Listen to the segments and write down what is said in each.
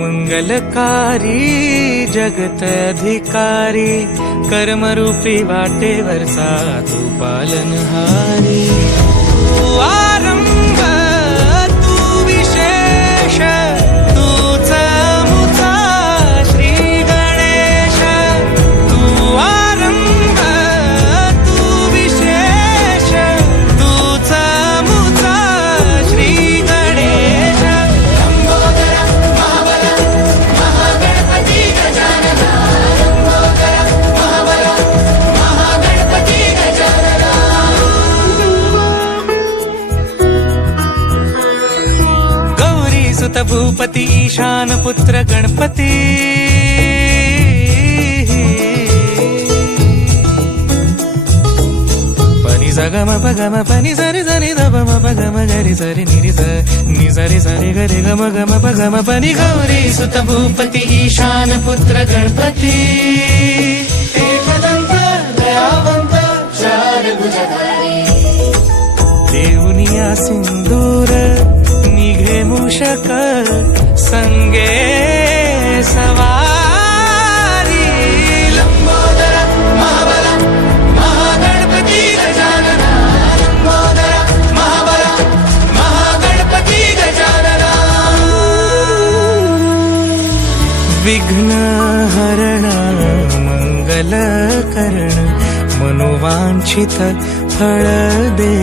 मंगलकारी जगत अधिकारी, कर्मरूपी वाटेवरचा तू पालनहारी। तू आरंभ तू विशेष, तूच मुचा श्री गणेश। तू आरंभ तू विशेष, तूच मुचा श्री गणेश। सुत भूपती ईशान पुत्र गणपती, पनी सगम पगम पनी सरी सरी दबम पगम गरी सरी निरी नि सरी सरी गरी गम गम पगम पनी। गौरी सुत भूपती ईशान पुत्र गणपती, एकदंत दयावंत चार भुजधारी। देऊनिया सिंदूर निघे मूषक, संगे सवारी। लंबोदर महाबल महागणपती गजानना, लंबोदर महाबल महागणपती गजानना। विघ्न हरण मंगल करण, मनोवांछित फळ दे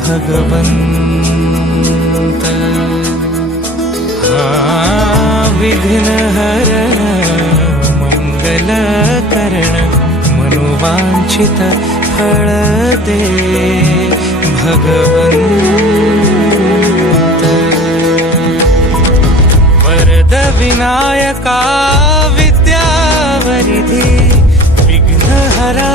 भगवंत। विघ्न हरण मंगल करण, मनोवांछित फळ दे भगवंत। वरद विनायका विद्यावरिधी, विघ्न हरा